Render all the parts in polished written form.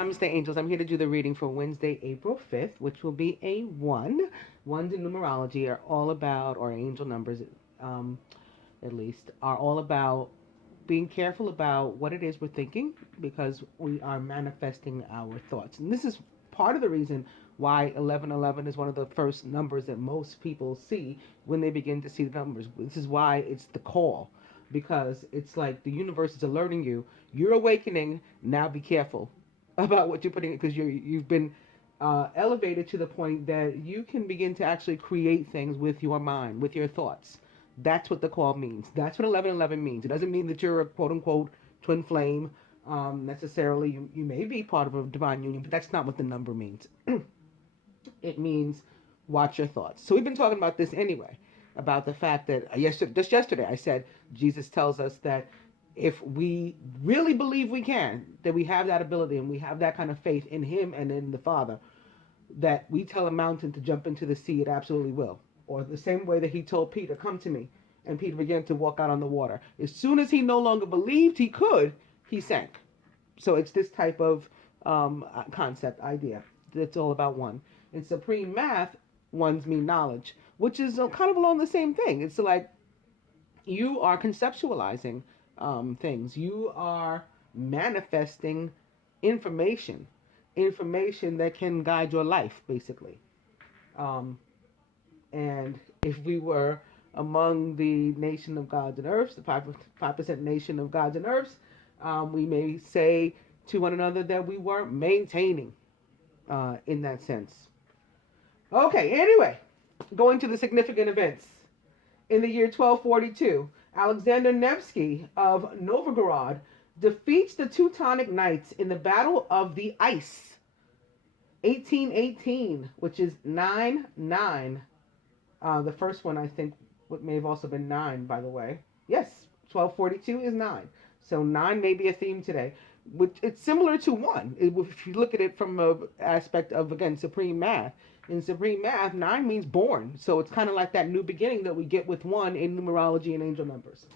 Namaste, angels. I'm here to do the reading for Wednesday, April 5th, which will be a 1. Ones in numerology are all about, or angel numbers um, at least, are all about being careful about what it is we're thinking because we are manifesting our thoughts. And this is part of the reason why 1111 is one of the first numbers that most people see when they begin to see the numbers. This is why it's the call, because it's like the universe is alerting you. You're awakening. Now be careful about what you're putting, because you've been elevated to the point that you can begin to actually create things with your mind, with your thoughts. That's what the call means. That's what 1111 means. It doesn't mean that you're a quote unquote twin flame necessarily. You may be part of a divine union, but that's not what the number means. It means watch your thoughts. So we've been talking about this anyway, about the fact that just yesterday I said Jesus tells us that if we really believe we can, that we have that ability and we have that kind of faith in Him and in the Father, that we tell a mountain to jump into the sea, it absolutely will. Or the same way that He told Peter, come to me, and Peter began to walk out on the water. As soon as he no longer believed he could, he sank. So it's this type of concept, idea. It's all about one. In supreme math, ones mean knowledge, which is kind of along the same thing. It's like you are conceptualizing things. You are manifesting information, information that can guide your life, basically. Um, and if we were among the nation of gods and earths, the 5% nation of gods and earths, we may say to one another that we were maintaining in that sense. Okay, anyway, going to the significant events. In the year 1242, Alexander Nevsky of Novgorod defeats the Teutonic Knights in the Battle of the Ice, 1818, which is 9-9. The first one, I think, may have also been 9, by the way. Yes, 1242 is 9. So 9 may be a theme today. Which it's similar to 1. If you look at it from an aspect of, again, supreme math. In supreme math, 9 means born. So it's kind of like that new beginning that we get with 1 in numerology and angel numbers.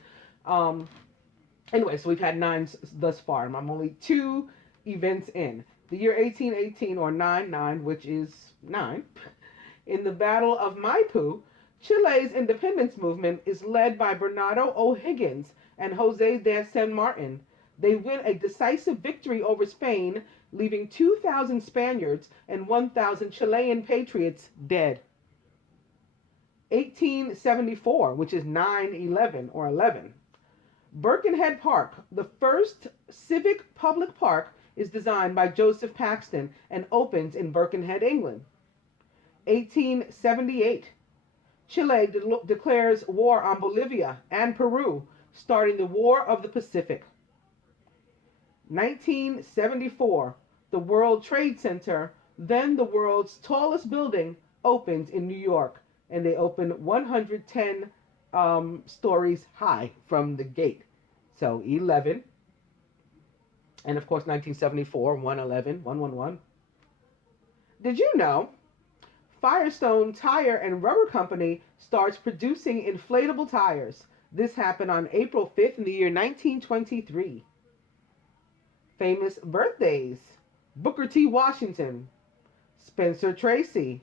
Anyway, so we've had 9s thus far. I'm only 2 events in. The year 1818, or 9-9, which is 9. In the Battle of Maipú, Chile's independence movement is led by Bernardo O'Higgins and Jose de San Martin. They win a decisive victory over Spain, leaving 2,000 Spaniards and 1,000 Chilean patriots dead. 1874, which is 9/11 or 11. Birkenhead Park, the first civic public park, is designed by Joseph Paxton and opens in Birkenhead, England. 1878, Chile declares war on Bolivia and Peru, starting the War of the Pacific. 1974, the World Trade Center, then the world's tallest building, opens in New York, and they open 110 stories high from the gate. So 11, and of course 1974, 111, 111. Did you know Firestone Tire and Rubber Company starts producing inflatable tires? This happened on April 5th in the year 1923. Famous birthdays: Booker T. Washington, Spencer Tracy,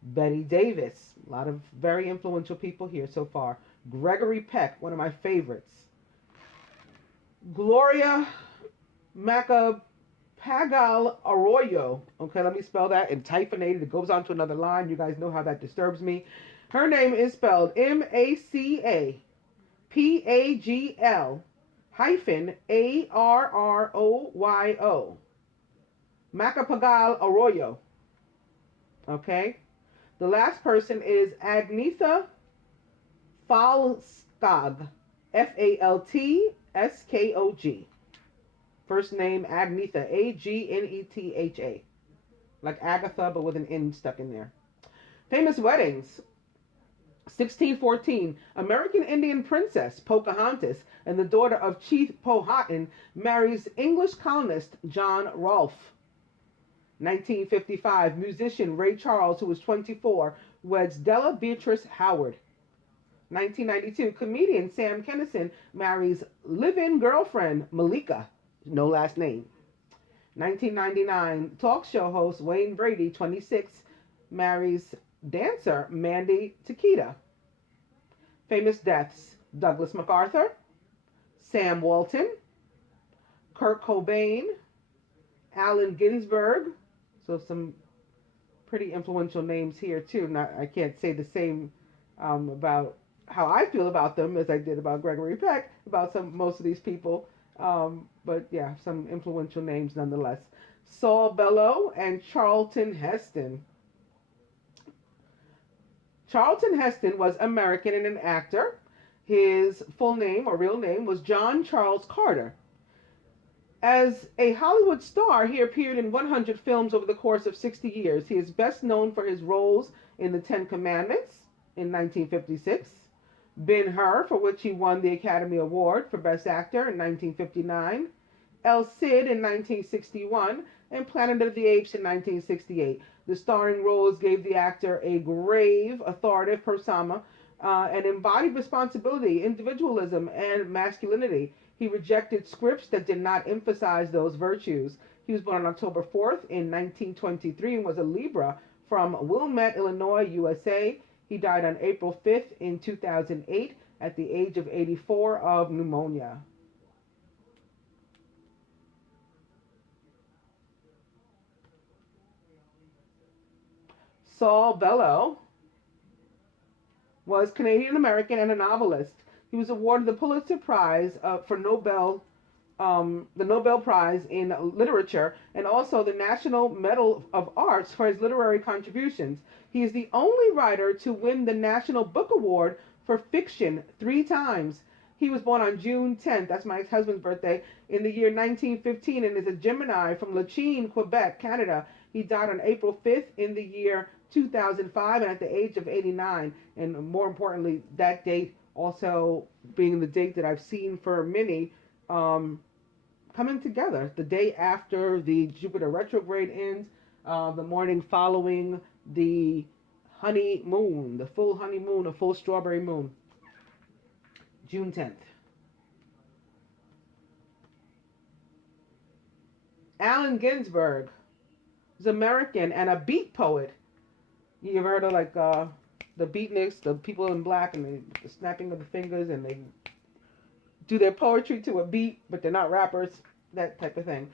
Betty Davis. A lot of very influential people here so far. Gregory Peck, one of my favorites. Gloria Macapagal Arroyo. Okay, let me spell that. And hyphenated. It goes on to another line. You guys know how that disturbs me. Her name is spelled Macapagl hyphen Arroyo. Macapagal Arroyo. Okay. The last person is Agnetha Falskog. Faltskog. First name Agnetha. Agnetha. Like Agatha, but with an N stuck in there. Famous weddings. 1614, American Indian princess Pocahontas and the daughter of Chief Powhatan marries English colonist John Rolfe. 1955, musician Ray Charles, who was 24, weds Della Beatrice Howard. 1992, comedian Sam Kinison marries live-in girlfriend Malika, no last name. 1999, talk show host Wayne Brady, 26, marries dancer Mandy Takita. Famous deaths: Douglas MacArthur, Sam Walton, Kurt Cobain, Allen Ginsberg. So some pretty influential names here too. Not, I can't say the same about how I feel about them as I did about Gregory Peck, about most of these people. But yeah, some influential names nonetheless. Saul Bellow and Charlton Heston. Charlton Heston was American and an actor. His full name or real name was John Charles Carter. As a Hollywood star, he appeared in 100 films over the course of 60 years. He is best known for his roles in The Ten Commandments in 1956, Ben-Hur, for which he won the Academy Award for Best Actor in 1959, El Cid in 1961, and Planet of the Apes in 1968. The starring roles gave the actor a grave, authoritative persona, and embodied responsibility, individualism, and masculinity. He rejected scripts that did not emphasize those virtues. He was born on October 4th in 1923 and was a Libra from Wilmette, Illinois, USA. He died on April 5th in 2008 at the age of 84 of pneumonia. Saul Bellow was Canadian American and a novelist. He was awarded the Pulitzer Prize for the Nobel Prize in Literature, and also the National Medal of Arts for his literary contributions. He is the only writer to win the National Book Award for fiction 3 times. He was born on June 10th, that's my ex-husband's birthday, in the year 1915, and is a Gemini from Lachine, Quebec, Canada. He died on April 5th in the year 2005 and at the age of 89. And more importantly, that date also being the date that I've seen for many coming together. The day after the Jupiter retrograde ends, the morning following the honeymoon, the full honeymoon, a full strawberry moon, June 10th. Allen Ginsberg is American and a beat poet. You've heard of like the beatniks, the people in black, and the snapping of the fingers, and they do their poetry to a beat, but they're not rappers, that type of thing.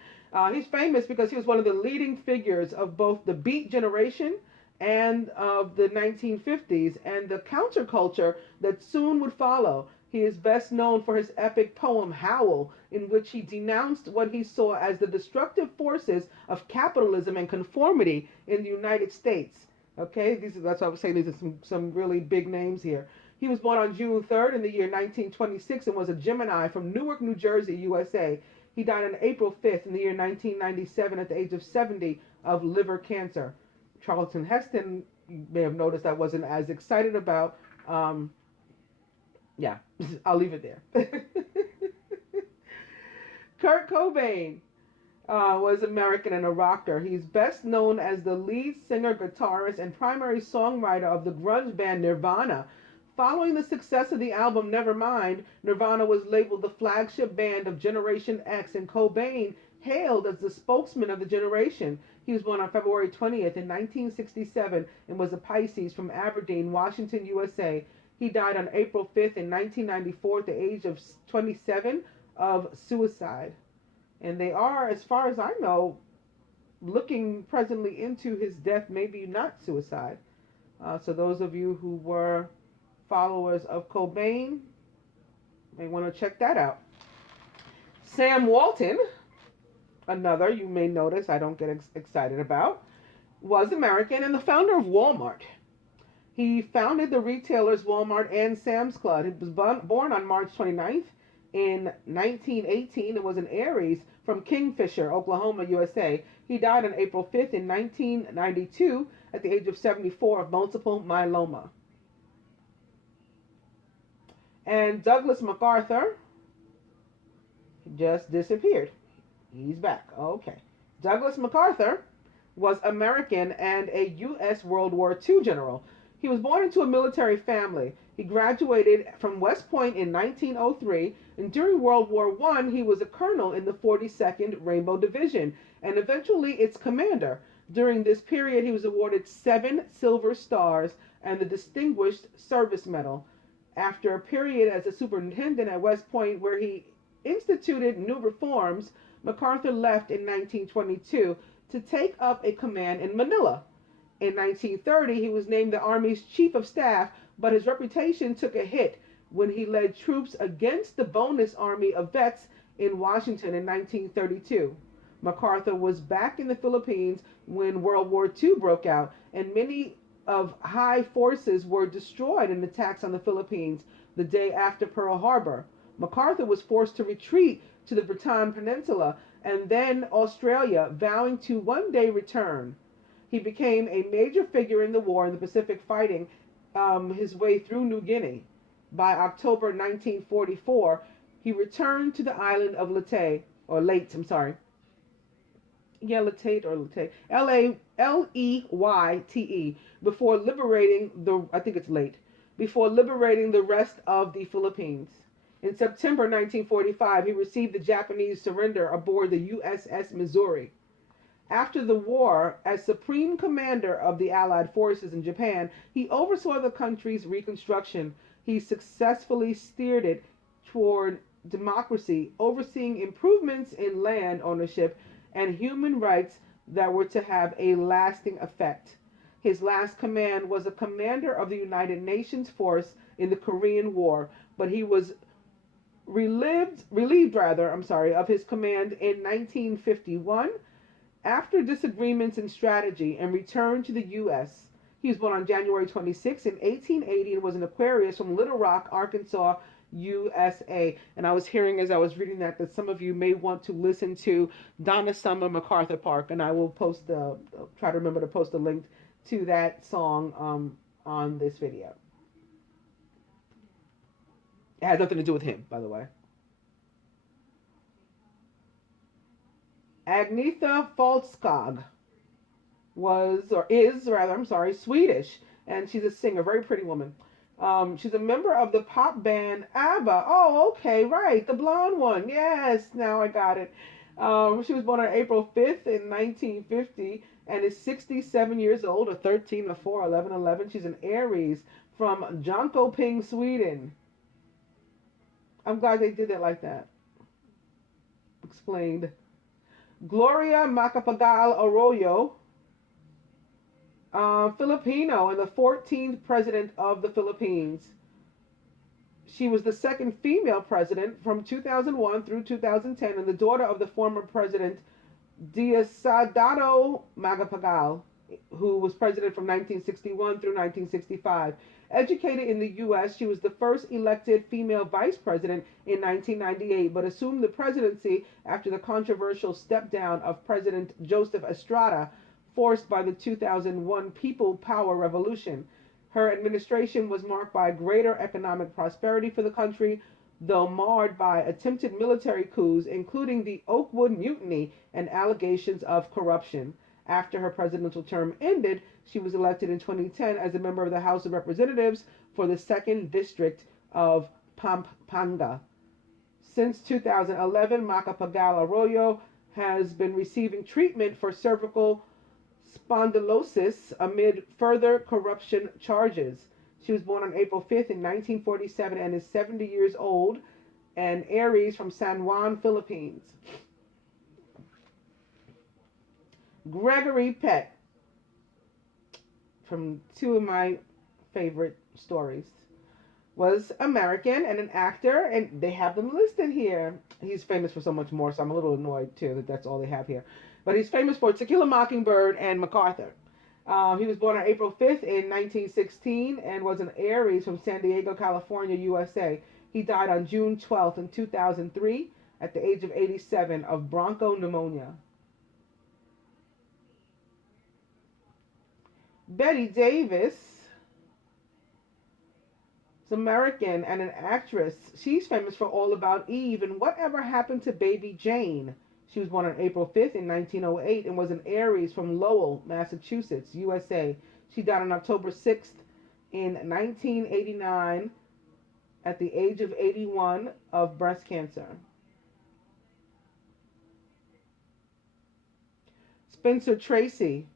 He's famous because he was one of the leading figures of both the beat generation and of the 1950s and the counterculture that soon would follow. He is best known for his epic poem Howl, in which he denounced what he saw as the destructive forces of capitalism and conformity in the United States. Okay, that's what I was saying. These are some really big names here. He was born on June 3rd in the year 1926 and was a Gemini from Newark, New Jersey, USA. He died on April 5th in the year 1997 at the age of 70 of liver cancer. Charlton Heston, you may have noticed I wasn't as excited about. Yeah, I'll leave it there. Kurt Cobain was American and a rocker. He's best known as the lead singer, guitarist, and primary songwriter of the grunge band Nirvana. Following the success of the album Nevermind, Nirvana was labeled the flagship band of Generation X, and Cobain hailed as the spokesman of the generation. He was born on February 20th in 1967 and was a Pisces from Aberdeen, Washington, USA. He died on April 5th in 1994 at the age of 27 of suicide. And they are, as far as I know, looking presently into his death, maybe not suicide. So those of you who were followers of Cobain may want to check that out. Sam Walton, another you may notice I don't get excited about, was American and the founder of Walmart. He founded the retailers Walmart and Sam's Club. He was born on March 29th in 1918 and was an Aries from Kingfisher, Oklahoma, USA. He died on April 5th in 1992 at the age of 74 of multiple myeloma. And Douglas MacArthur just disappeared. He's back. Okay. Douglas MacArthur was American and a U.S. World War II general. He was born into a military family. He graduated from West Point in 1903, and during World War I, he was a colonel in the 42nd Rainbow Division and eventually its commander. During this period, he was awarded 7 Silver Stars and the Distinguished Service Medal. After a period as a superintendent at West Point where he instituted new reforms, MacArthur left in 1922 to take up a command in Manila. In 1930, he was named the Army's Chief of Staff, but his reputation took a hit when he led troops against the Bonus Army of Vets in Washington in 1932. MacArthur was back in the Philippines when World War II broke out, and many of high forces were destroyed in attacks on the Philippines the day after Pearl Harbor. MacArthur was forced to retreat to the Bataan Peninsula and then Australia, vowing to one day return. He became a major figure in the war in the Pacific, fighting his way through New Guinea. By October 1944, he returned to the island of Leyte, Leyte, before liberating the rest of the Philippines. In September 1945, he received the Japanese surrender aboard the USS Missouri. After the war, as Supreme Commander of the Allied forces in Japan, he oversaw the country's reconstruction. He successfully steered it toward democracy, overseeing improvements in land ownership and human rights that were to have a lasting effect. His last command was a commander of the United Nations force in the Korean War, but he was relieved of his command in 1951 after disagreements in strategy and returned to the U.S. He was born on January 26 in 1880 and was an Aquarius from Little Rock, Arkansas, USA. And I was hearing as I was reading that some of you may want to listen to Donna Summer, MacArthur Park, and I will try to remember to post a link to that song on this video. It has nothing to do with him, by the way. Agnetha Falskog is Swedish, and she's a singer, very pretty woman. She's a member of the pop band ABBA. Oh, okay, right, the blonde one. Yes, now I got it. She was born on April 5th in 1950 and is 67 years old, a 13, a 4, 11, 11. She's an Aries from Jönköping, Sweden. I'm glad they did it like that. Explained. Gloria Macapagal Arroyo, Filipino and the 14th president of the Philippines. She was the second female president from 2001 through 2010 and the daughter of the former president Diosdado Macapagal, who was president from 1961 through 1965. Educated in the U.S., she was the first elected female vice president in 1998, but assumed the presidency after the controversial step-down of President Joseph Estrada, forced by the 2001 People Power Revolution. Her administration was marked by greater economic prosperity for the country, though marred by attempted military coups, including the Oakwood Mutiny and allegations of corruption. After her presidential term ended, she was elected in 2010 as a member of the House of Representatives for the 2nd District of Pampanga. Since 2011, Macapagal Arroyo has been receiving treatment for cervical spondylosis amid further corruption charges. She was born on April 5th in 1947 and is 70 years old, and Aries from San Juan, Philippines. Gregory Peck, from two of my favorite stories, was American and an actor, and they have them listed here. He's famous for so much more, so I'm a little annoyed too that that's all they have here. But he's famous for To Kill a Mockingbird and MacArthur. He was born on April 5th in 1916 and was an Aries from San Diego, California, USA. He died on June 12th in 2003 at the age of 87 of bronchopneumonia. Betty Davis is American and an actress. She's famous for All About Eve and Whatever Happened to Baby Jane. She was born on April 5th in 1908 and was an Aries from Lowell, Massachusetts, USA. She died on October 6th in 1989 at the age of 81 of breast cancer. Spencer Tracy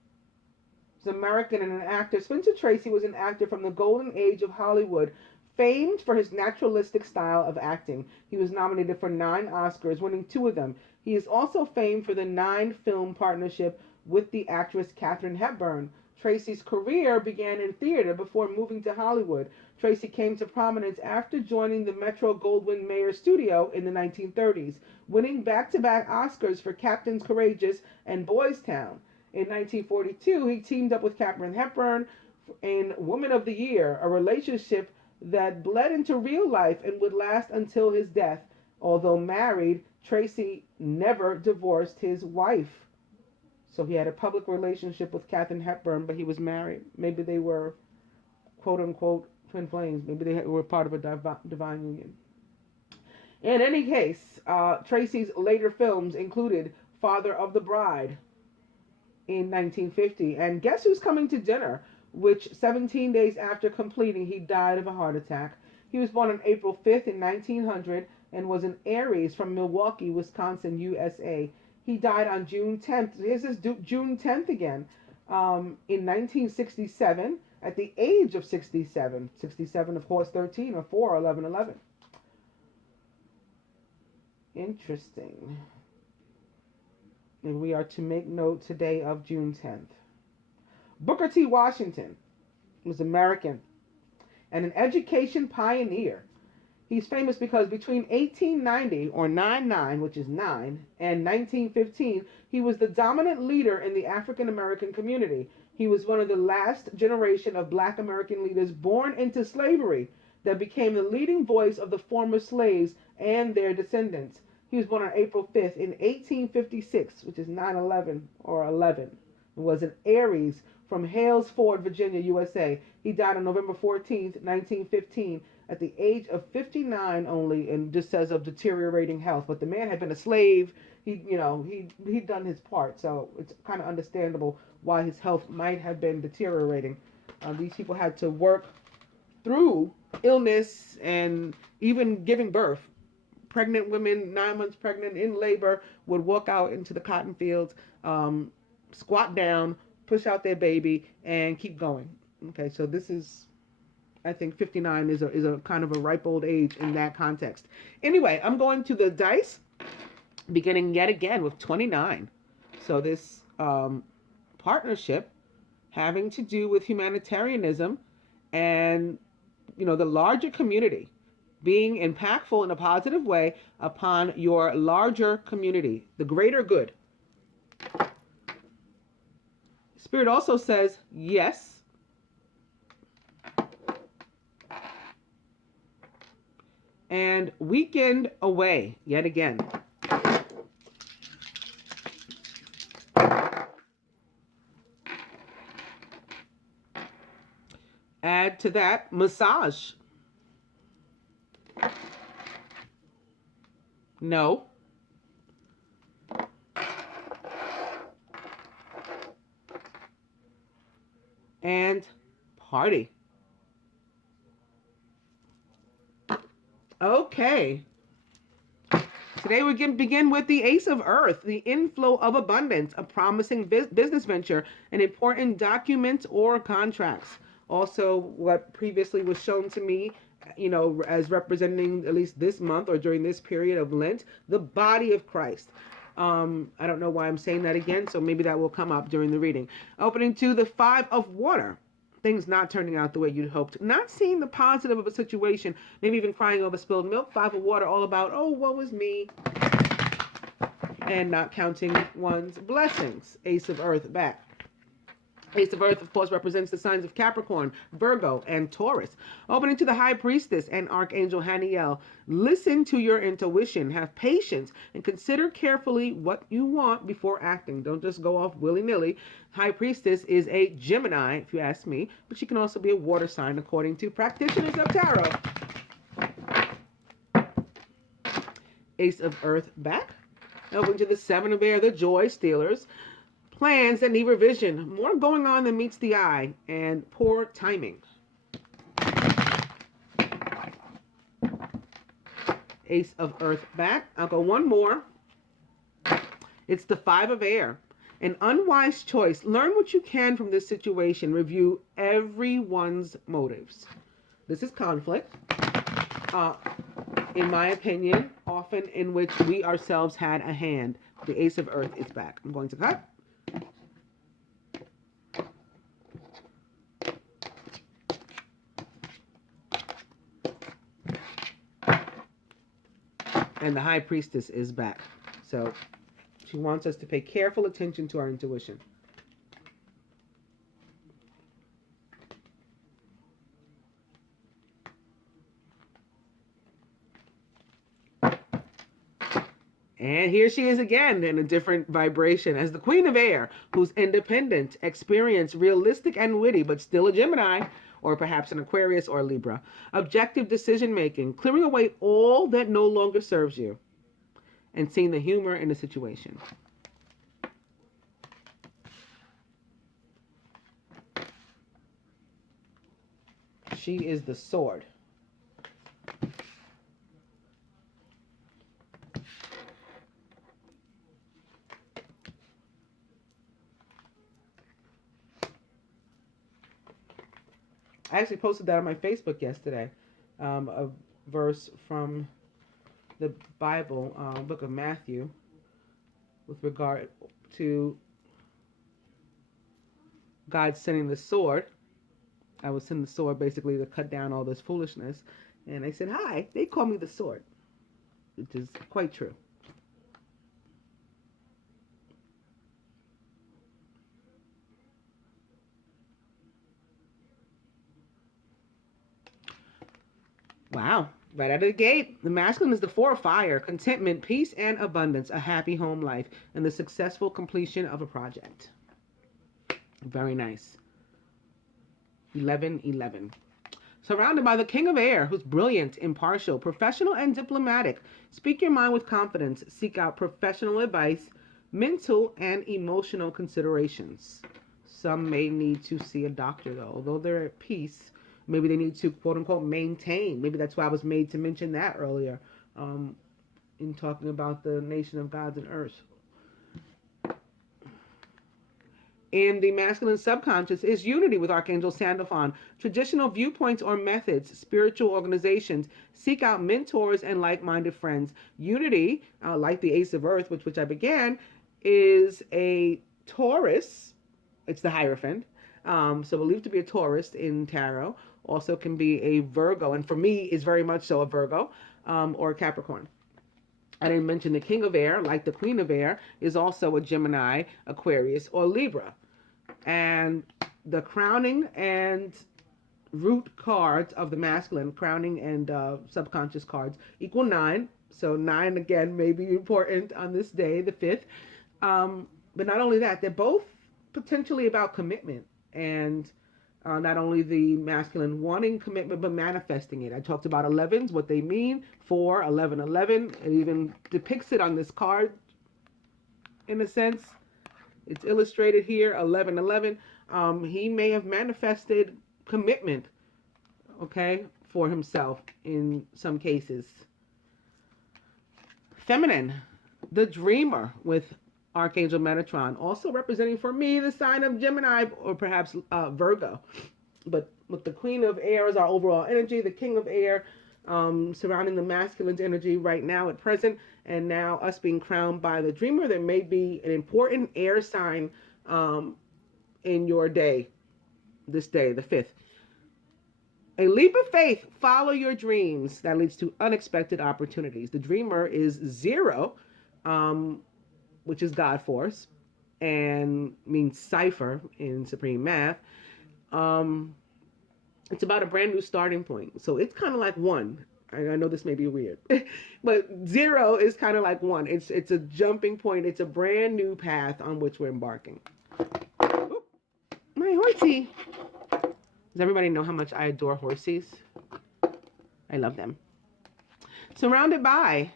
is American and an actor. Spencer Tracy was an actor from the golden age of Hollywood, famed for his naturalistic style of acting. He was nominated for 9 Oscars, winning 2 of them. He is also famed for the 9-film partnership with the actress Katharine Hepburn. Tracy's career began in theater before moving to Hollywood. Tracy came to prominence after joining the Metro-Goldwyn-Mayer studio in the 1930s, winning back-to-back Oscars for Captains Courageous and Boys Town. In 1942, he teamed up with Katharine Hepburn in Woman of the Year, a relationship that bled into real life and would last until his death. Although married, Tracy never divorced his wife. So he had a public relationship with Katharine Hepburn, but he was married. Maybe they were, quote unquote, twin flames. Maybe they were part of a divine union. In any case, Tracy's later films included Father of the Bride in 1950 and Guess Who's Coming to Dinner, which 17 days after completing, he died of a heart attack. He was born on April 5th in 1900 and was an Aries from Milwaukee, Wisconsin, USA. He died on June 10th. Here's his June 10th again. In 1967 at the age of 67. 67 of course 13 or 4 11 11. Interesting. And we are to make note today of June 10th. Booker T. Washington was American and an education pioneer. He's famous because between 1890, or 99, which is 9, and 1915, he was the dominant leader in the African American community. He was one of the last generation of Black American leaders born into slavery that became the leading voice of the former slaves and their descendants. He was born on April 5th in 1856, which is 9/11 or 11. He was an Aries from Hales Ford, Virginia, USA. He died on November 14th, 1915, at the age of 59 only, and just says of deteriorating health. But the man had been a slave. He'd done his part, so it's kind of understandable why his health might have been deteriorating. These people had to work through illness and even giving birth. Pregnant women, 9 months pregnant, in labor, would walk out into the cotton fields, squat down, push out their baby, and keep going. Okay, so this is, I think 59 is a kind of a ripe old age in that context. Anyway, I'm going to the dice, beginning yet again with 29. So this partnership having to do with humanitarianism and, the larger community, being impactful in a positive way upon your larger community, the greater good. Spirit also says yes. And weekend away yet again. Add to that massage. No. And party. Okay. Today we can begin with the Ace of Earth, the inflow of abundance, a promising business venture, an important document or contracts. Also, what previously was shown to me, as representing at least this month or during this period of Lent, the body of Christ. I don't know why I'm saying that again, so maybe that will come up during the reading. Opening to the 5 of water. Things not turning out the way you'd hoped. Not seeing the positive of a situation. Maybe even crying over spilled milk. 5 of water, all about, oh, woe is me. And not counting one's blessings. Ace of Earth back. Ace of Earth, of course, represents the signs of Capricorn, Virgo, and Taurus. Opening to the High Priestess and Archangel Haniel. Listen to your intuition. Have patience and consider carefully what you want before acting. Don't just go off willy-nilly. High Priestess is a Gemini, if you ask me, but she can also be a water sign, according to practitioners of tarot. Ace of Earth back. Opening to the 7 of Air, the Joy Stealers. Plans that need revision. More going on than meets the eye, and poor timing. Ace of Earth back. I'll go one more. It's the Five of Air. An unwise choice. Learn what you can from this situation. Review everyone's motives. This is conflict. In my opinion, often in which we ourselves had a hand. The Ace of Earth is back. I'm going to cut. And the High Priestess is back. So she wants us to pay careful attention to our intuition. And here she is again in a different vibration as the Queen of Air, who's independent, experienced, realistic, and witty, but still a Gemini, or perhaps an Aquarius or a Libra. Objective decision making, clearing away all that no longer serves you, and seeing the humor in the situation. She is the Sword. I actually posted that on my Facebook yesterday, a verse from the Bible, book of Matthew, with regard to God sending the sword. I was sending the sword basically to cut down all this foolishness. And I said, hi, they call me the sword, which is quite true. Wow. Right out of the gate, the masculine is the Four of Fire, contentment, peace, and abundance, a happy home life, and the successful completion of a project. Very nice. 11-11. Surrounded by the King of Air, who's brilliant, impartial, professional, and diplomatic. Speak your mind with confidence. Seek out professional advice, mental and emotional considerations. Some may need to see a doctor, though. Although they're at peace, maybe they need to, quote unquote, maintain. Maybe that's why I was made to mention that earlier in talking about the nation of gods and earth. In the masculine subconscious is unity with Archangel Sandalphon, traditional viewpoints or methods, spiritual organizations. Seek out mentors and like-minded friends. Unity, like the Ace of Earth, which I began, is a Taurus. It's the Hierophant. So believed to be a Taurus in tarot. Also can be a Virgo, and for me is very much so a Virgo or a Capricorn. I didn't mention the King of Air, like the Queen of Air, is also a Gemini, Aquarius, or Libra. And the crowning and root cards of the masculine, crowning and subconscious cards, equal 9. So 9, again, may be important on this day, the 5th. But not only that, they're both potentially about commitment. And not only the masculine wanting commitment, but manifesting it. I talked about 11s, what they mean. 4, 11, 11. It even depicts it on this card, in a sense. It's illustrated here, 11, 11. He may have manifested commitment, okay, for himself in some cases. Feminine, the dreamer with Archangel Metatron, also representing for me the sign of Gemini or perhaps Virgo. But with the Queen of Air as our overall energy, the King of Air surrounding the masculine's energy right now at present, and now us being crowned by the dreamer, there may be an important air sign in your day, this day, the 5th. A leap of faith, follow your dreams. That leads to unexpected opportunities. The dreamer is 0, which is God force, and means cipher in supreme math. It's about a brand new starting point. So it's kind of like 1. I know this may be weird, but 0 is kind of like 1. It's a jumping point. It's a brand new path on which we're embarking. Oop, my horsey. Does everybody know how much I adore horsies? I love them. Surrounded by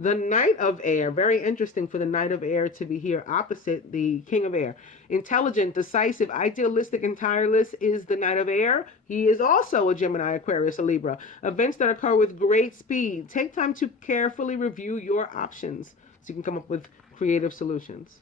The Knight of Air, very interesting for the Knight of Air to be here opposite the King of Air. Intelligent, decisive, idealistic, and tireless is the Knight of Air. He is also a Gemini, Aquarius, a Libra. Events that occur with great speed. Take time to carefully review your options so you can come up with creative solutions.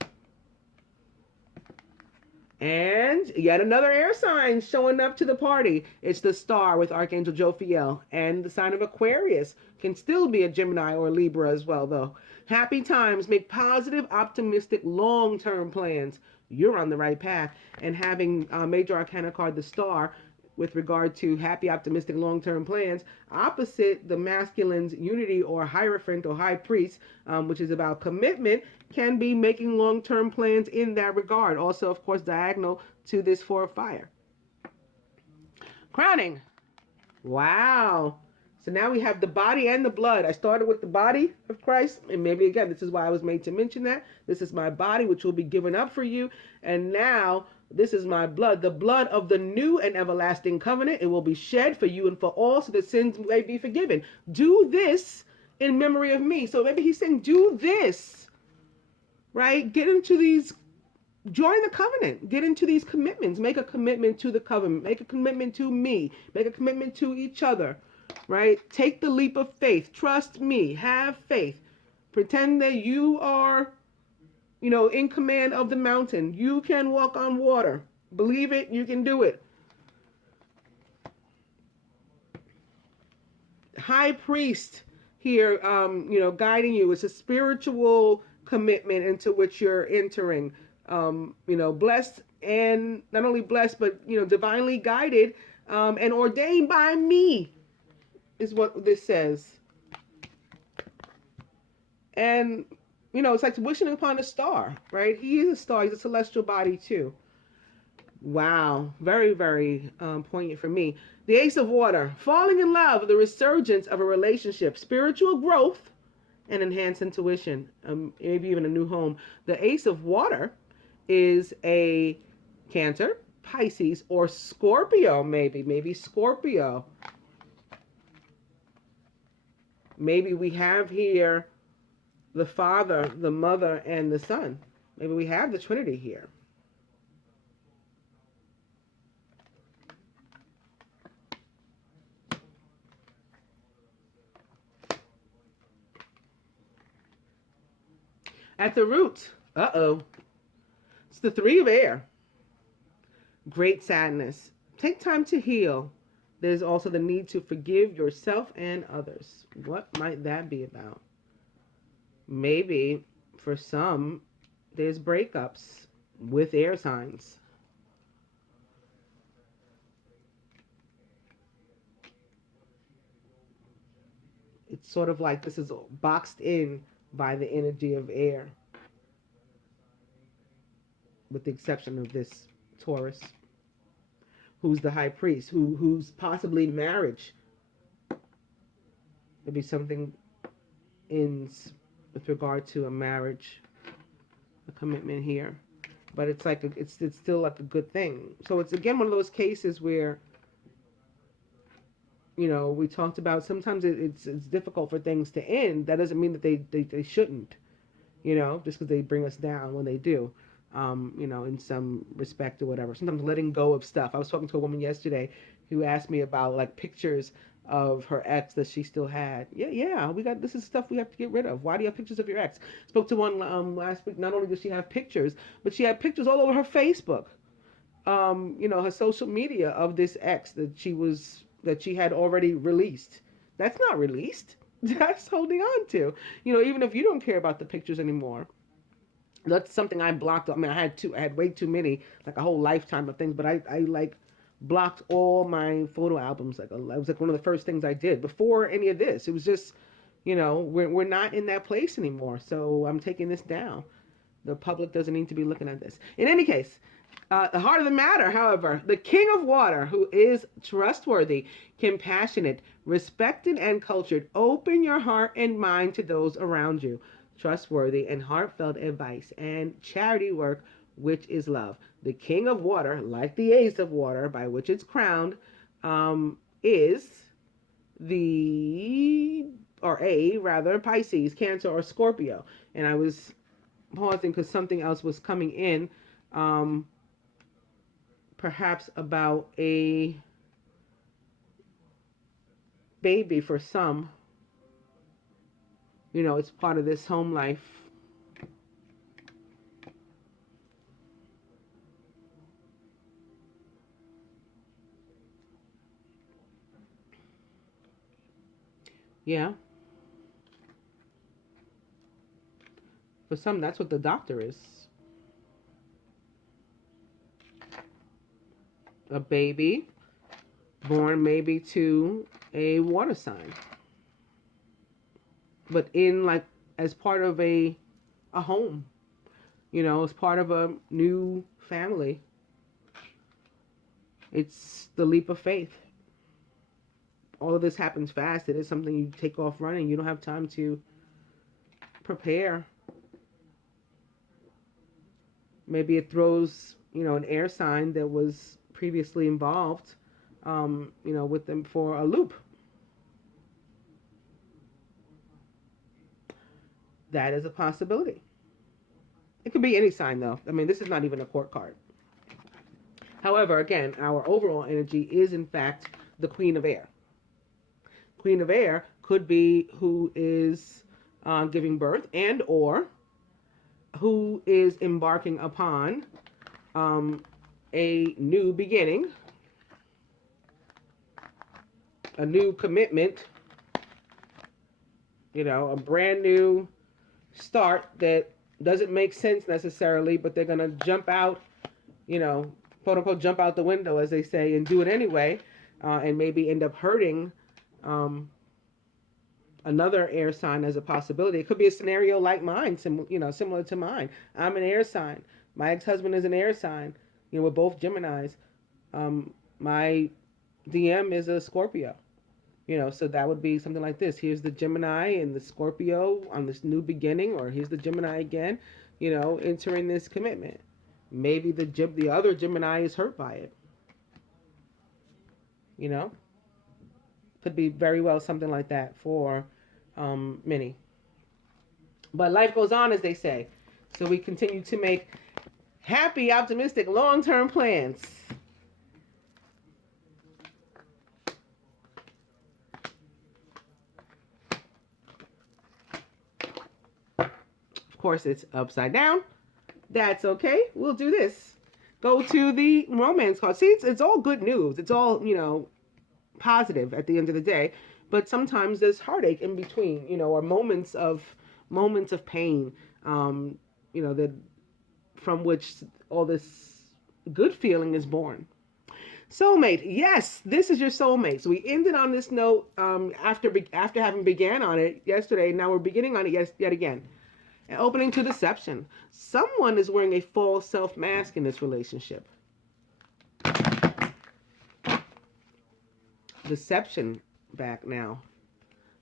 And yet another air sign showing up to the party. It's the Star with Archangel Jophiel. And the sign of Aquarius can still be a Gemini or Libra as well, though. Happy times. Make positive, optimistic, long-term plans. You're on the right path. And having Major Arcana card, the Star, with regard to happy, optimistic, long-term plans, opposite the masculine's unity or hierophant or high priest, which is about commitment, can be making long-term plans in that regard. Also, of course, diagonal to this Four of Fire. Crowning. Wow. So now we have the body and the blood. I started with the body of Christ, and maybe again, this is why I was made to mention that. This is my body, which will be given up for you. And now this is my blood, the blood of the new and everlasting covenant. It will be shed for you and for all, so that sins may be forgiven. Do this in memory of me. So maybe he's saying, do this, right? Get into these, join the covenant. Get into these commitments. Make a commitment to the covenant. Make a commitment to me. Make a commitment to each other, right? Take the leap of faith. Trust me. Have faith. Pretend that you are, in command of the mountain. You can walk on water. Believe it, you can do it. High priest here, guiding you. It's a spiritual commitment into which you're entering. Blessed, and not only blessed, but, divinely guided, and ordained by me is what this says. And it's like wishing upon a star, right? He is a star. He's a celestial body too. Wow. Very, very poignant for me. The Ace of Water. Falling in love, the resurgence of a relationship, spiritual growth, and enhanced intuition. Maybe even a new home. The Ace of Water is a Cancer, Pisces, or Scorpio, maybe Scorpio. Maybe we have here the Father, the Mother, and the Son. Maybe we have the Trinity here. At the root, it's the Three of Air. Great sadness. Take time to heal. There's also the need to forgive yourself and others. What might that be about? Maybe for some, there's breakups with air signs. It's sort of like this is boxed in by the energy of air, with the exception of this Taurus, who's the high priest, who's possibly marriage. Maybe something ends with regard to a marriage, a commitment here, but it's like it's still like a good thing. So it's again one of those cases where, we talked about sometimes it's difficult for things to end. That doesn't mean that they shouldn't, just because they bring us down when they do, in some respect or whatever. Sometimes letting go of stuff. I was talking to a woman yesterday who asked me about like pictures of her ex that she still had. Yeah, this is stuff we have to get rid of. Why do you have pictures of your ex? Spoke to one last week. Not only does she have pictures, but she had pictures all over her Facebook, her social media of this ex that she had already released. That's not released. That's holding on to. Even if you don't care about the pictures anymore. That's something I blocked. I mean, I had way too many, like a whole lifetime of things, but I like blocked all my photo albums. It was like one of the first things I did before any of this. It was just, we're not in that place anymore. So I'm taking this down. The public doesn't need to be looking at this. In any case, the heart of the matter, however, the King of Water, who is trustworthy, compassionate, respected, and cultured. Open your heart and mind to those around you. Trustworthy and heartfelt advice and charity work, which is love. The King of Water, like the Ace of Water, by which it's crowned, is the or a rather, Pisces, Cancer, or Scorpio. And I was pausing because something else was coming in, perhaps about a baby for some. You know, it's part of this home life. Yeah. For some, that's what the doctor is. A baby born maybe to a water sign. But in like as part of a home, you know, as part of a new family. It's the leap of faith. All of this happens fast. It is something you take off running. You don't have time to prepare. Maybe it throws, you know, an air sign that was previously involved, you know, with them for a loop. That is a possibility. It could be any sign, though. I mean, this is not even a court card. However, again, our overall energy is, in fact, the Queen of Air. Queen of Air could be who is giving birth and or who is embarking upon a new beginning, a new commitment, you know, a brand new start that doesn't make sense necessarily, but they're going to jump out, you know, quote unquote, jump out the window, as they say, and do it anyway, and maybe end up hurting another air sign as a possibility. It could be a scenario like mine, you know, similar to mine. I'm an air sign. My ex-husband is an air sign. You know, we're both Geminis. My DM is a Scorpio. You know, so that would be something like this. Here's the Gemini and the Scorpio on this new beginning, or here's the Gemini again, you know, entering this commitment. Maybe the other Gemini is hurt by it. You know, could be very well something like that for many. But life goes on, as they say. So we continue to make happy, optimistic, long-term plans. Of course, it's upside down. That's okay. We'll do this. Go to the romance card. See, it's all good news. It's all, you know, positive at the end of the day. But sometimes there's heartache in between, you know, or moments of pain, you know, that from which all this good feeling is born. Soulmate, yes, this is your soulmate. So we ended on this note after having began on it yesterday. Now we're beginning on it yet again. An opening to deception. Someone is wearing a false self mask in this relationship. Deception back now.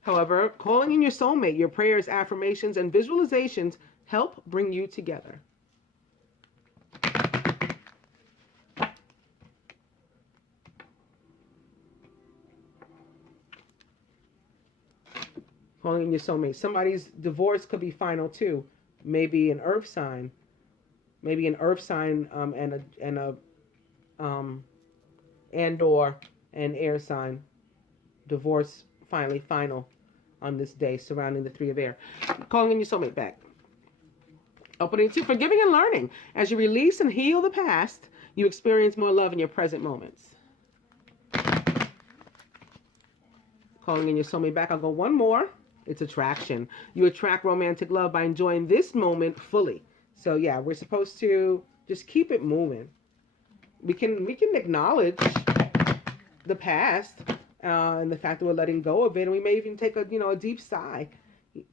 However, calling in your soulmate, your prayers, affirmations, and visualizations help bring you together. Calling in your soulmate. Somebody's divorce could be final too. Maybe an earth sign. Maybe an earth sign and or an air sign. Divorce finally final on this day surrounding the 3 of air. Calling in your soulmate back. Opening to forgiving and learning. As you release and heal the past, you experience more love in your present moments. Calling in your soulmate back. I'll go one more. It's attraction. You attract romantic love by enjoying this moment fully. So yeah, we're supposed to just keep it moving. We can acknowledge the past and the fact that we're letting go of it, and we may even take a deep sigh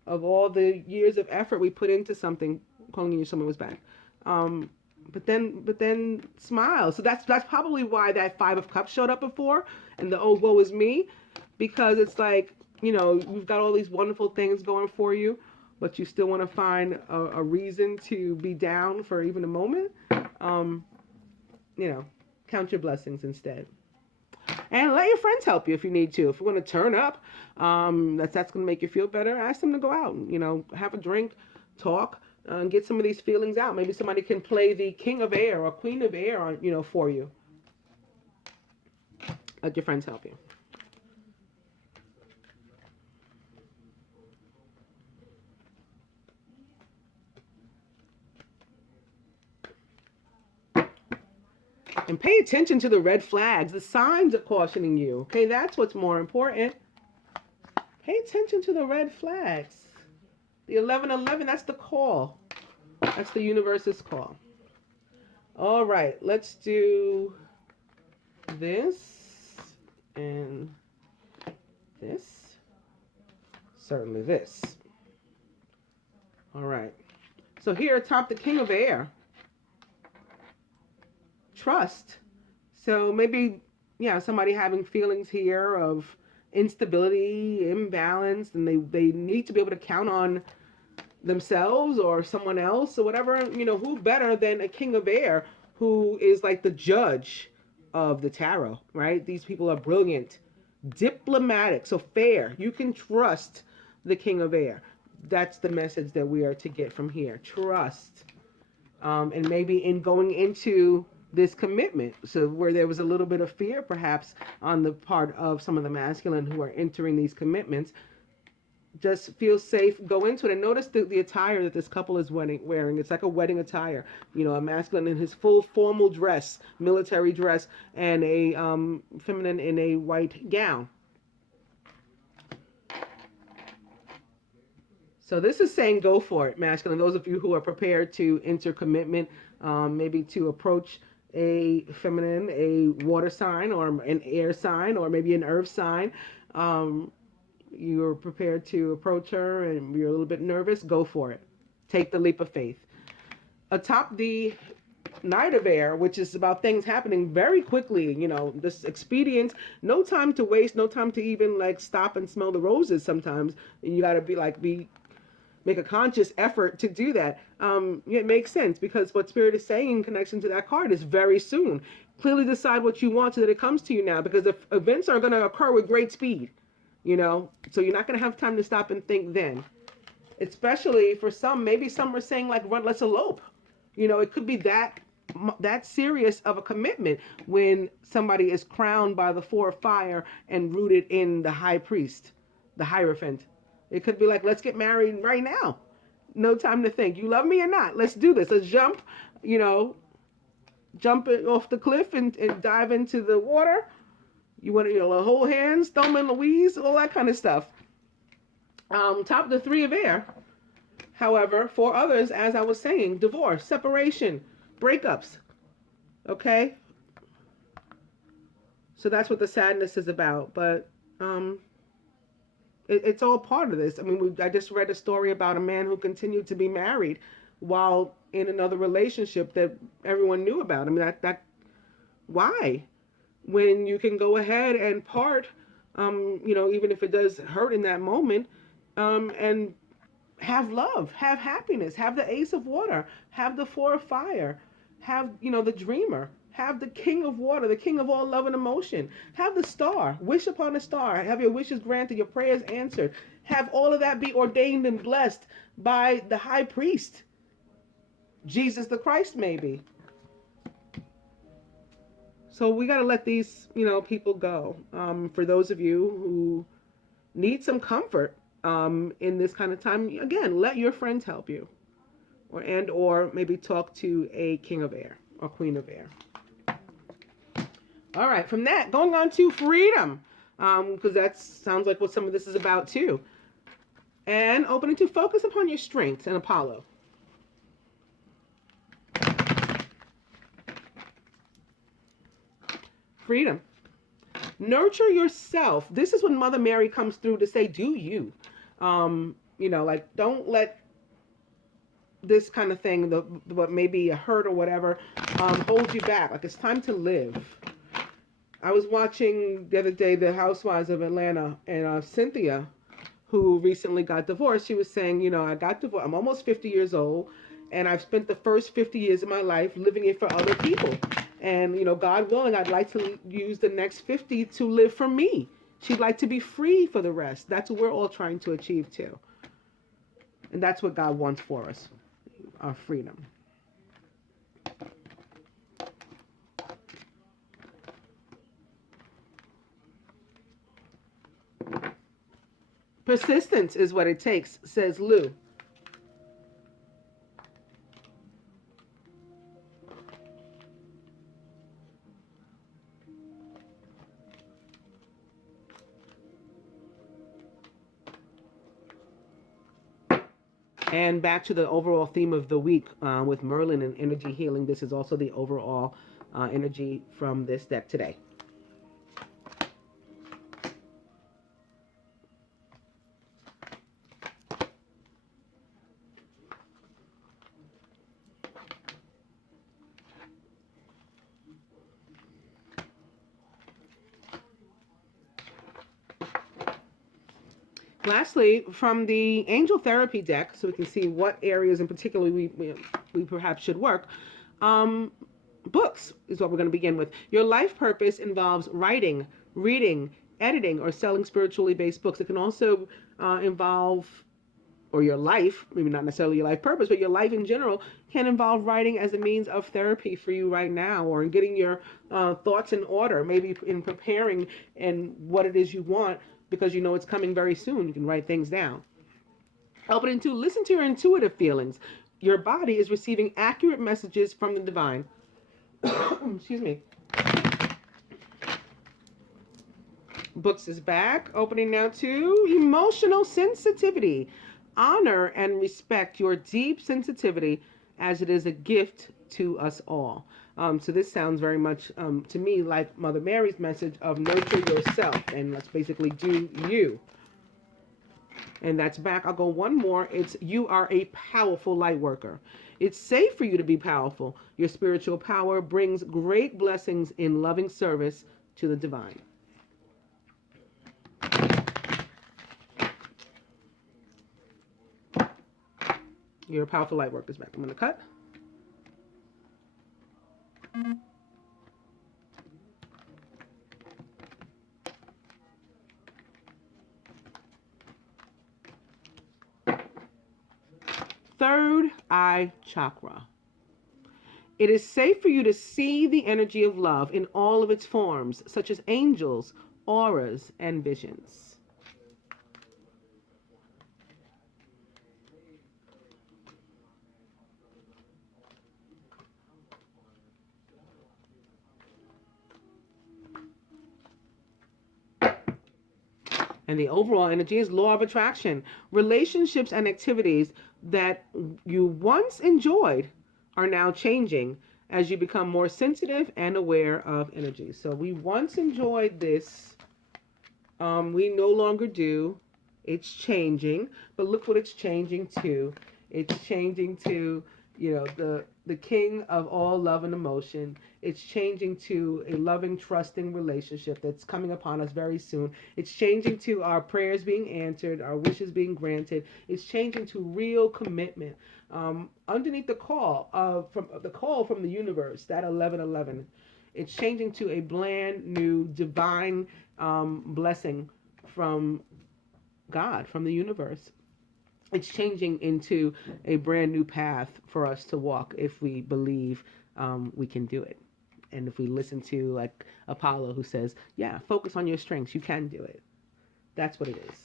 of all the years of effort we put into something. Calling you someone was back, but then smile. So that's probably why that 5 of Cups showed up before, and the oh woe is me, because it's like, you've got all these wonderful things going for you, but you still want to find a reason to be down for even a moment. Count your blessings instead. And let your friends help you if you need to. If you want to turn up, that's going to make you feel better. Ask them to go out and, have a drink, talk, and get some of these feelings out. Maybe somebody can play the King of Air or Queen of Air, for you. Let your friends help you. And pay attention to the red flags. The signs are cautioning you. Okay, that's what's more important. Pay attention to the red flags. The 1111, that's the call. That's the universe's call. All right, let's do this and this. Certainly this. All right. So here atop the King of Air. Trust. So maybe, somebody having feelings here of instability, imbalance, and they need to be able to count on themselves or someone else or whatever. Who better than a King of Air who is like the judge of the tarot, right? These people are brilliant, diplomatic, so fair. You can trust the King of Air. That's the message that we are to get from here. Trust. And maybe in going into this commitment, so where there was a little bit of fear perhaps on the part of some of the masculine who are entering these commitments, just feel safe, go into it. And notice the attire that this couple is wearing. It's like a wedding attire, a masculine in his full formal dress, military dress, and a feminine in a white gown. So this is saying go for it, masculine. Those of you who are prepared to enter commitment, maybe to approach a feminine, a water sign, or an air sign, or maybe an earth sign. You're prepared to approach her and you're a little bit nervous, go for it. Take the leap of faith. Atop the Knight of Air, which is about things happening very quickly, this expedience, no time to waste, no time to even stop and smell the roses sometimes. You got to make a conscious effort to do that. It makes sense because what Spirit is saying in connection to that card is very soon. Clearly decide what you want so that it comes to you now, because the events are going to occur with great speed, so you're not going to have time to stop and think then. Especially for some, maybe some are saying run, let's elope. It could be that serious of a commitment when somebody is crowned by the 4 of fire and rooted in the high priest, the Hierophant. It could be let's get married right now. No time to think. You love me or not? Let's do this. Let's jump, jump off the cliff and dive into the water. You want to, hold hands, Thelma and Louise, all that kind of stuff. Top the 3 of Air. However, for others, as I was saying, divorce, separation, breakups. Okay? So that's what the sadness is about. But, it's all part of this. I mean, I just read a story about a man who continued to be married while in another relationship that everyone knew about. I mean, why? When you can go ahead and part, even if it does hurt in that moment, and have love, have happiness, have the Ace of Water, have the 4 of Fire, have, the Dreamer. Have the King of Water, the King of all love and emotion. Have the Star. Wish upon a star. Have your wishes granted, your prayers answered. Have all of that be ordained and blessed by the High Priest. Jesus the Christ, maybe. So we got to let these, people go. For those of you who need some comfort in this kind of time, again, let your friends help you. Or maybe talk to a King of Air or Queen of Air. All right, from that, going on to freedom, because that sounds like what some of this is about too. And opening to focus upon your strengths and Apollo. Freedom. Nurture yourself. This is when Mother Mary comes through to say, do you. Don't let this kind of thing, what may be a hurt or whatever, hold you back. It's time to live. I was watching the other day the Housewives of Atlanta, and Cynthia, who recently got divorced, she was saying, I got divorced. I'm almost 50 years old, and I've spent the first 50 years of my life living it for other people. And, God willing, I'd like to use the next 50 to live for me. She'd like to be free for the rest. That's what we're all trying to achieve too. And that's what God wants for us, our freedom. Persistence is what it takes, says Lou. And back to the overall theme of the week with Merlin and energy healing. This is also the overall energy from this deck today. Lastly, from the angel therapy deck, so we can see what areas in particular we perhaps should work. Books is what we're going to begin with. Your life purpose involves writing, reading, editing, or selling spiritually based books. It can also involve, or your life, maybe not necessarily your life purpose, but your life in general can involve writing as a means of therapy for you right now, or in getting your thoughts in order, maybe in preparing and what it is you want, because you know it's coming very soon. You can write things down. Opening 2, listen to your intuitive feelings. Your body is receiving accurate messages from the divine. Excuse me. Books is back. Opening now to emotional sensitivity. Honor and respect your deep sensitivity, as it is a gift to us all. So this sounds very much to me like Mother Mary's message of nurture yourself, and let's basically do you. And that's back. I'll go one more. It's you are a powerful light worker. It's safe for you to be powerful. Your spiritual power brings great blessings in loving service to the divine. You're a powerful light worker is back. I'm going to cut. Third eye chakra. It is safe for you to see the energy of love in all of its forms, such as angels, auras, and visions. And the overall energy is law of attraction. Relationships and activities that you once enjoyed are now changing as you become more sensitive and aware of energy. So we once enjoyed this. We no longer do. It's changing. But look what it's changing to. It's changing to, the king of all love and emotion. It's changing to a loving, trusting relationship that's coming upon us very soon. It's changing to our prayers being answered, our wishes being granted. It's changing to real commitment. Underneath the call from the universe, that 1111, it's changing to a bland new divine blessing from God, from the universe. It's changing into a brand new path for us to walk if we believe we can do it. And if we listen to like Apollo, who says, yeah, focus on your strengths, you can do it. That's what it is.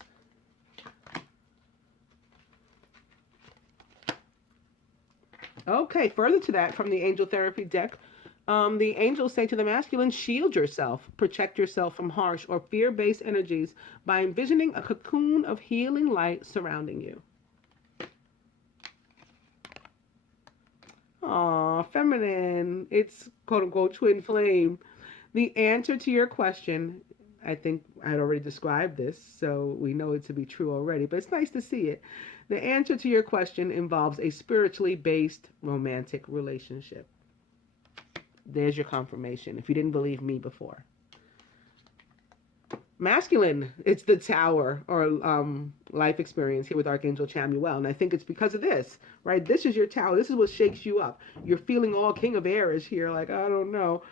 Okay, further to that, from the angel therapy deck, the angels say to the masculine, shield yourself, protect yourself from harsh or fear-based energies by envisioning a cocoon of healing light surrounding you. Aw, feminine. It's quote-unquote twin flame. The answer to your question, I think I had already described this, so we know it to be true already, but it's nice to see it. The answer to your question involves a spiritually based romantic relationship. There's your confirmation, if you didn't believe me before. Masculine, it's the tower or life experience here with Archangel Chamuel. And I think it's because of this, right? This is your tower. This is what shakes you up. You're feeling all King of Air is here, like, I don't know,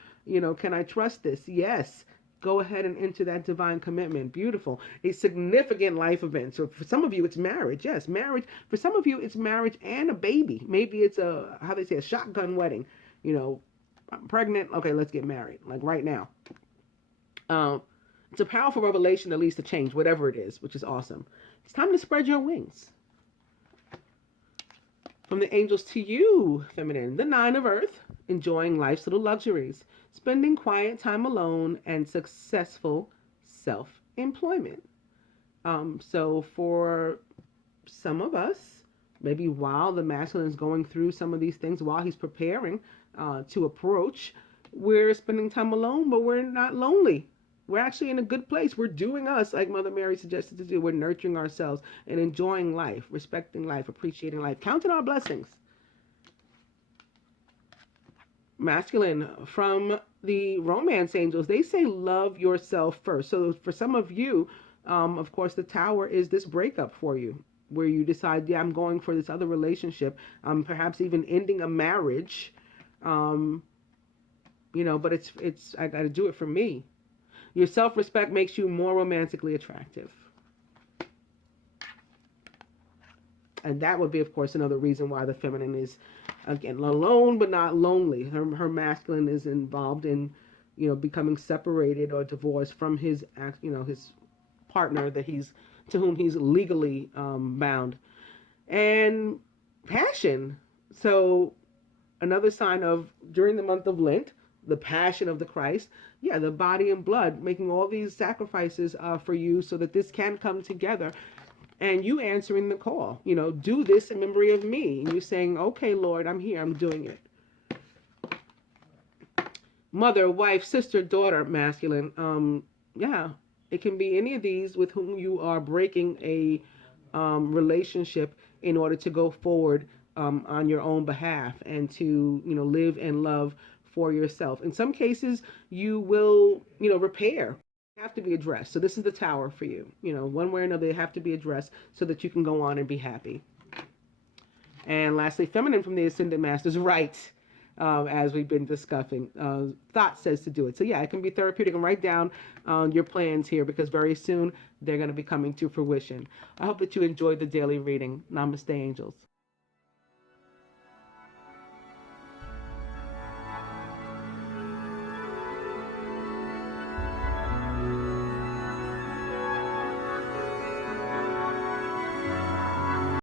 can I trust this? Yes. Go ahead and enter that divine commitment. Beautiful. A significant life event. So for some of you, it's marriage. Yes, marriage. For some of you, it's marriage and a baby. Maybe it's how they say, a shotgun wedding. I'm pregnant. Okay, let's get married. Like right now. Um, it's a powerful revelation that leads to change, whatever it is, which is awesome. It's time to spread your wings. From the angels to you, feminine, the Nine of Earth, enjoying life's little luxuries, spending quiet time alone, and successful self-employment. So for some of us, maybe while the masculine is going through some of these things, while he's preparing to approach, we're spending time alone, but we're not lonely. We're actually in a good place. We're doing us, like Mother Mary suggested to do. We're nurturing ourselves and enjoying life, respecting life, appreciating life, counting our blessings. Masculine, from the romance angels, they say love yourself first. So for some of you, of course, the tower is this breakup for you, where you decide, yeah, I'm going for this other relationship, perhaps even ending a marriage, but it's I got to do it for me. Your self-respect makes you more romantically attractive. And that would be, of course, another reason why the feminine is, again, alone but not lonely. Her masculine is involved in, becoming separated or divorced from his partner to whom he's legally bound. And passion. So another sign of, during the month of Lent, the passion of the Christ, yeah, the body and blood, making all these sacrifices for you so that this can come together. And you answering the call, do this in memory of me. And you're saying, okay, Lord, I'm here, I'm doing it. Mother, wife, sister, daughter, masculine. Yeah, it can be any of these with whom you are breaking a relationship in order to go forward on your own behalf and to, live and love for yourself. In some cases, you will, repair. Have to be addressed. So this is the tower for you. One way or another, they have to be addressed so that you can go on and be happy. And lastly, feminine, from the ascended masters, right? As we've been discussing, thought says to do it. So yeah, it can be therapeutic, and write down your plans here, because very soon they're going to be coming to fruition. I hope that you enjoyed the daily reading. Namaste, angels.